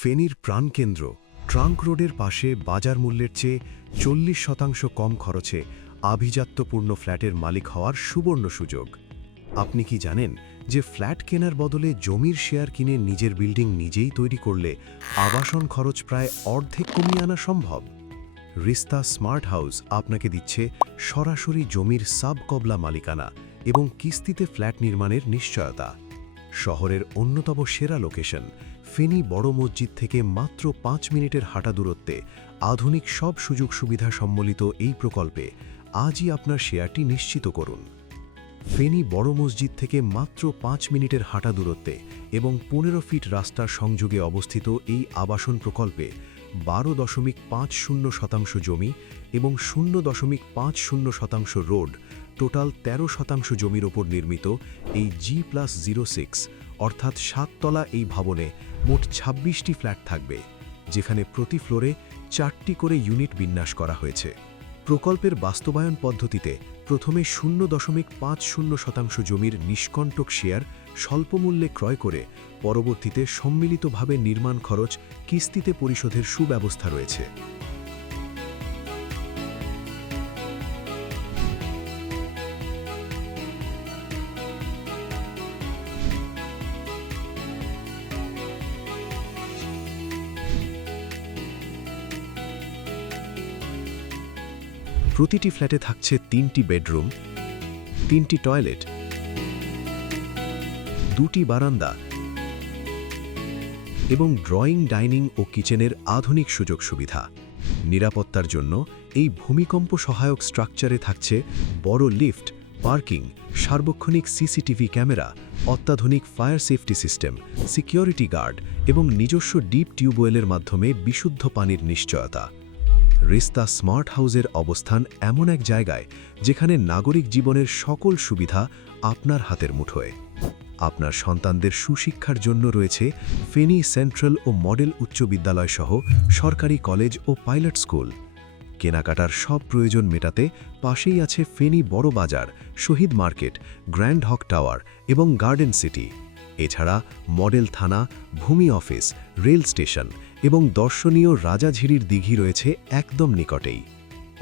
ফেনীর প্রাণকেন্দ্র ট্রাঙ্ক রোডের পাশে বাজার মূল্যের চেয়ে 40% কম খরচে আভিজাত্যপূর্ণ ফ্ল্যাটের মালিক হওয়ার সুবর্ণ সুযোগ। আপনি কি জানেন যে ফ্ল্যাট কেনার বদলে জমির শেয়ার কিনে নিজের বিল্ডিং নিজেই তৈরি করলে আবাসন খরচ প্রায় অর্ধেক কমিয়ে আনা সম্ভব? রিস্তা স্মার্ট হাউস আপনাকে দিচ্ছে সরাসরি জমির সাব-কবলা মালিকানা এবং কিস্তিতে ফ্ল্যাট নির্মাণের নিশ্চয়তা। শহরের অন্যতম সেরা লোকেশন, ফেনী বড় মসজিদ থেকে মাত্র 5 মিনিটের হাঁটা দূরত্বে আধুনিক সব সুযোগ সুবিধা সম্বলিত এই প্রকল্পে আজই আপনার শেয়ারটি নিশ্চিত করুন। ফেনী বড় মসজিদ থেকে মাত্র 5 মিনিটের হাঁটা দূরত্বে এবং 15 ফিট রাস্তার সংযোগে অবস্থিত এই আবাসন প্রকল্পে 12.50% জমি এবং 0.50% রোড, টোটাল 13% জমির ওপর নির্মিত এই G+06 অর্থাৎ 7 তলা এই ভবনে মোট 26টি ফ্ল্যাট থাকবে, যেখানে প্রতি ফ্লোরে 4টি করে ইউনিট বিন্যাস করা হয়েছে। প্রকল্পের বাস্তবায়ন পদ্ধতিতে প্রথমে 0.50% জমির নিষ্কণ্টক শেয়ার স্বল্পমূল্যে ক্রয় করে পরবর্তীতে সম্মিলিতভাবে নির্মাণ খরচ কিস্তিতে পরিশোধের সুব্যবস্থা রয়েছে। প্রতিটি ফ্ল্যাটে থাকছে 3টি বেডরুম, 3টি টয়লেট, 2টি বারান্দা এবং ড্রয়িং, ডাইনিং ও কিচেনের আধুনিক সুযোগ সুবিধা। নিরাপত্তার জন্য এই ভূমিকম্প সহায়ক স্ট্রাকচারে থাকছে বড় লিফট, পার্কিং, সার্বক্ষণিক সিসিটিভি ক্যামেরা, অত্যাধুনিক fire safety system, security guard এবং নিজস্ব ডিপ টিউবওয়েলের মাধ্যমে বিশুদ্ধ পানির নিশ্চয়তা। রিস্তা স্মার্ট হাউসের অবস্থান এমন এক জায়গায় যেখানে নাগরিক জীবনের সকল সুবিধা আপনার হাতের মুঠোয়। আপনার সন্তানদের সুশিক্ষার জন্য রয়েছে ফেনী সেন্ট্রাল ও মডেল উচ্চ বিদ্যালয় সহ সরকারি কলেজ ও পাইলট স্কুল। কেনাকাটার সব প্রয়োজন মেটাতে পাশেই আছে ফেনী বড় বাজার, শহীদ মার্কেট, গ্র্যান্ড হক টাওয়ার এবং গার্ডেন সিটি। এছাড়া মডেল থানা, ভূমি অফিস, রেল স্টেশন এবং দর্শনীয় রাজাঝিরির দিঘি রয়েছে একদম নিকটেই।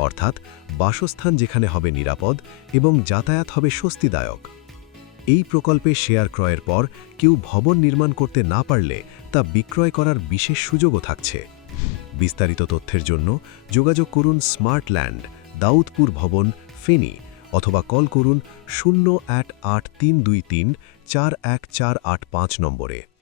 অর্থাৎ বাসস্থান যেখানে হবে নিরাপদ এবং যাতায়াত হবে স্বস্তিদায়ক। এই প্রকল্পে শেয়ার ক্রয়ের পর কেউ ভবন নির্মাণ করতে না পারলে তা বিক্রয় করার বিশেষ সুযোগও থাকছে। বিস্তারিত তথ্যের জন্য যোগাযোগ করুন স্মার্ট ল্যান্ড, দাউদপুর ভবন, ফেনী, অথবা কল করুন 08323 41485 নম্বরে।